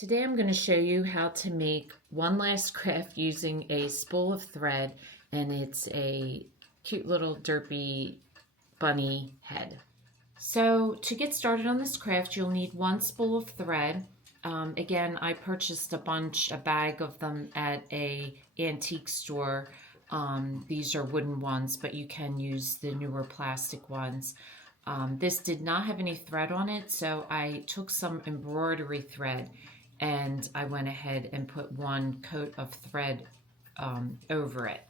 Today I'm going to show you how to make one last craft using a spool of thread, and it's a cute little derpy bunny head. So to get started on this craft, you'll need one spool of thread. Again, I purchased a bag of them at a antique store. These are wooden ones, but you can use the newer plastic ones. This did not have any thread on it, so I took some embroidery thread and I went ahead and put one coat of thread over it.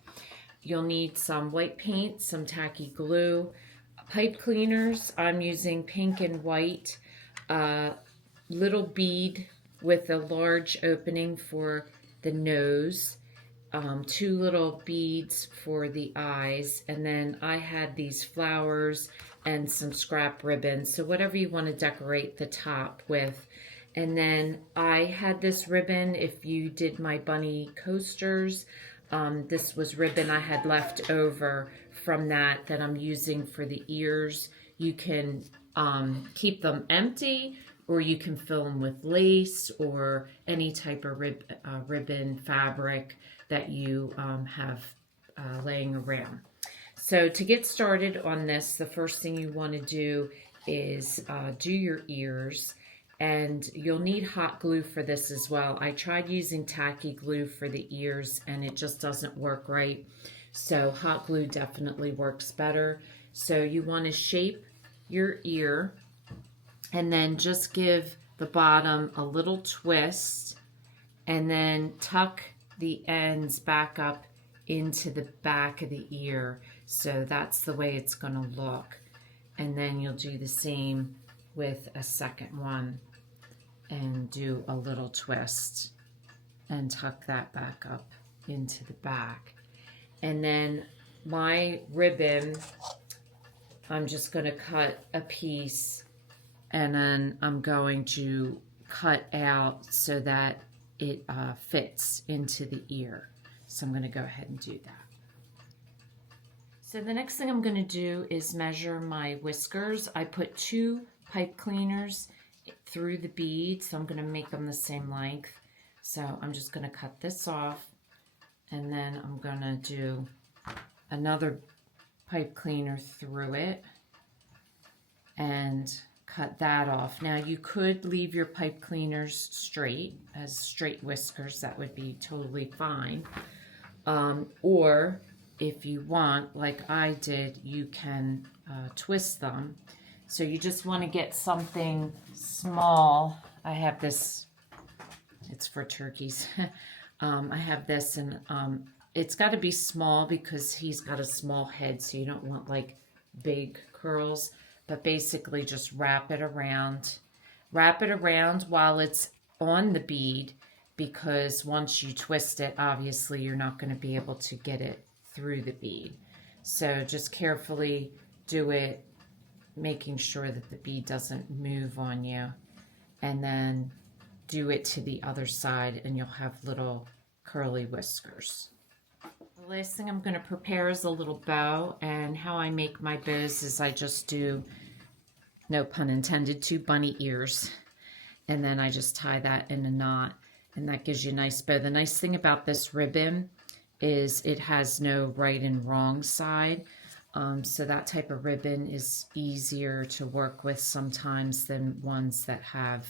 You'll need some white paint, some tacky glue, pipe cleaners. I'm using pink and white, a little bead with a large opening for the nose, two little beads for the eyes, and then I had these flowers and some scrap ribbons, so whatever you want to decorate the top with. And then I had this ribbon, if you did my bunny coasters, this was ribbon I had left over from that I'm using for the ears. You can keep them empty, or you can fill them with lace or any type of ribbon fabric that you have laying around. So to get started on this, the first thing you want to do is do your ears. And you'll need hot glue for this as well. I tried using tacky glue for the ears and it just doesn't work right. So hot glue definitely works better. So you want to shape your ear and then just give the bottom a little twist and then tuck the ends back up into the back of the ear. So that's the way it's going to look. And then you'll do the same with a second one and do a little twist and tuck that back up into the back. And then my ribbon, I'm just going to cut a piece and then I'm going to cut out so that it fits into the ear. So I'm going to go ahead and do that. So the next thing I'm going to do is measure my whiskers. I put 2 pipe cleaners through the bead, so I'm going to make them the same length. So I'm just going to cut this off, and then I'm going to do another pipe cleaner through it and cut that off. Now you could leave your pipe cleaners straight, as straight whiskers, that would be totally fine. Or if you want, like I did, you can twist them. So you just want to get something small. I have this, it's for turkeys. I have this, and it's got to be small because he's got a small head, so you don't want like big curls. But basically just wrap it around while it's on the bead, because once you twist it, obviously you're not going to be able to get it through the bead. So just carefully do it, making sure that the bead doesn't move on you, and then do it to the other side and you'll have little curly whiskers. The last thing I'm going to prepare is a little bow, and how I make my bows is I just do, no pun intended, 2 bunny ears, and then I just tie that in a knot, and that gives you a nice bow. The nice thing about this ribbon is it has no right and wrong side. So that type of ribbon is easier to work with sometimes than ones that have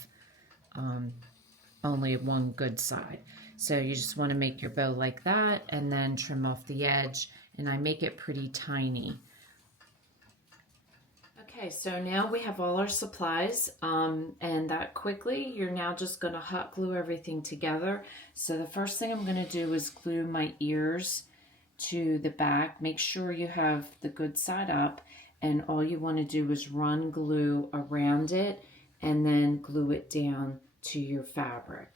only one good side. So you just want to make your bow like that and then trim off the edge, and I make it pretty tiny. Okay, so now we have all our supplies, and that quickly, you're now just going to hot glue everything together. So the first thing I'm going to do is glue my ears to the back. Make sure you have the good side up, and all you want to do is run glue around it and then glue it down to your fabric.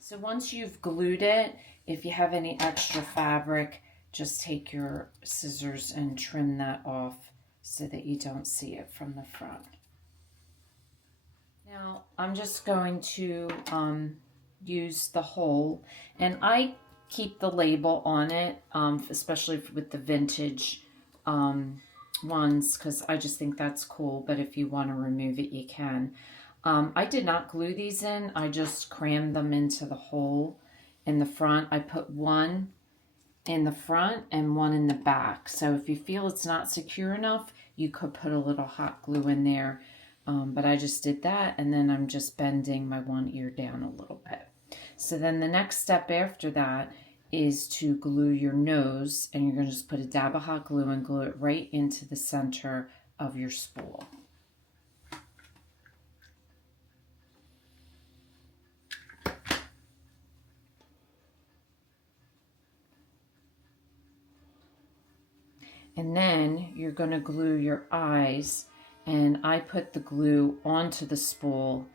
So once you've glued it, if you have any extra fabric, just take your scissors and trim that off so that you don't see it from the front. Now I'm just going to use the hole, and I keep the label on it, especially with the vintage ones, because I just think that's cool, but if you want to remove it, you can. I did not glue these in. I just crammed them into the hole in the front. I put one in the front and one in the back. So if you feel it's not secure enough, you could put a little hot glue in there. But I just did that, and then I'm just bending my one ear down a little bit. So then the next step after that is to glue your nose, and you're going to just put a dab of hot glue and glue it right into the center of your spool. And then you're going to glue your eyes, and I put the glue onto the spool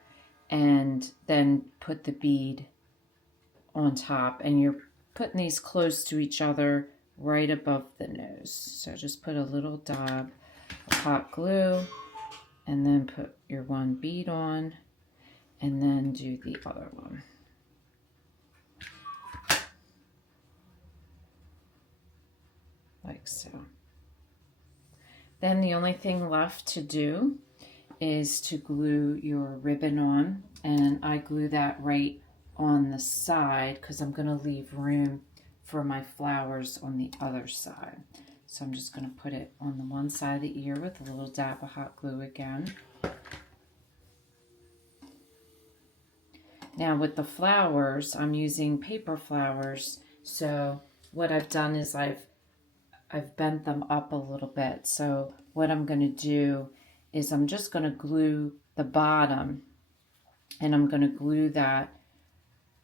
and then put the bead on top, and you're putting these close to each other right above the nose. So just put a little dab of hot glue and then put your one bead on and then do the other one. Like so. Then the only thing left to do is to glue your ribbon on, and I glue that right on the side because I'm going to leave room for my flowers on the other side. So I'm just going to put it on the one side of the ear with a little dab of hot glue again. Now with the flowers, I'm using paper flowers, so what I've done is I've bent them up a little bit. So what I'm going to do is I'm just going to glue the bottom, and I'm going to glue that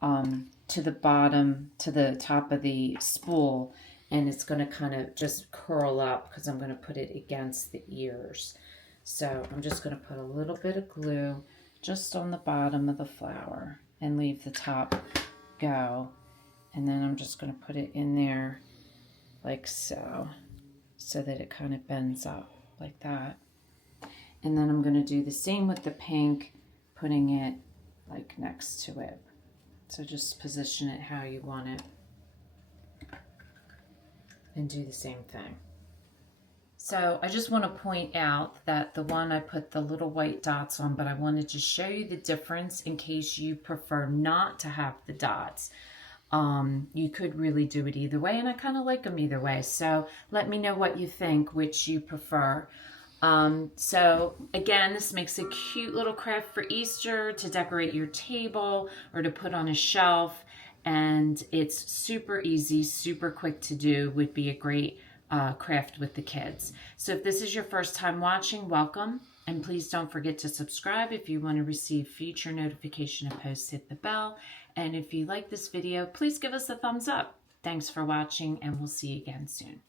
to the bottom, to the top of the spool, and it's going to kind of just curl up because I'm going to put it against the ears. So I'm just going to put a little bit of glue just on the bottom of the flower and leave the top go. And then I'm just going to put it in there like so, so that it kind of bends up like that. And then I'm going to do the same with the pink, putting it like next to it. So just position it how you want it and do the same thing. So I just want to point out that the one I put the little white dots on, but I wanted to show you the difference in case you prefer not to have the dots. You could really do it either way, and I kind of like them either way. So let me know what you think, which you prefer. So again, this makes a cute little craft for Easter to decorate your table or to put on a shelf. And it's super easy, super quick to do, would be a great craft with the kids. So if this is your first time watching, welcome. And please don't forget to subscribe if you want to receive future notification of posts. Hit the bell. And if you like this video, please give us a thumbs up. Thanks for watching, and we'll see you again soon.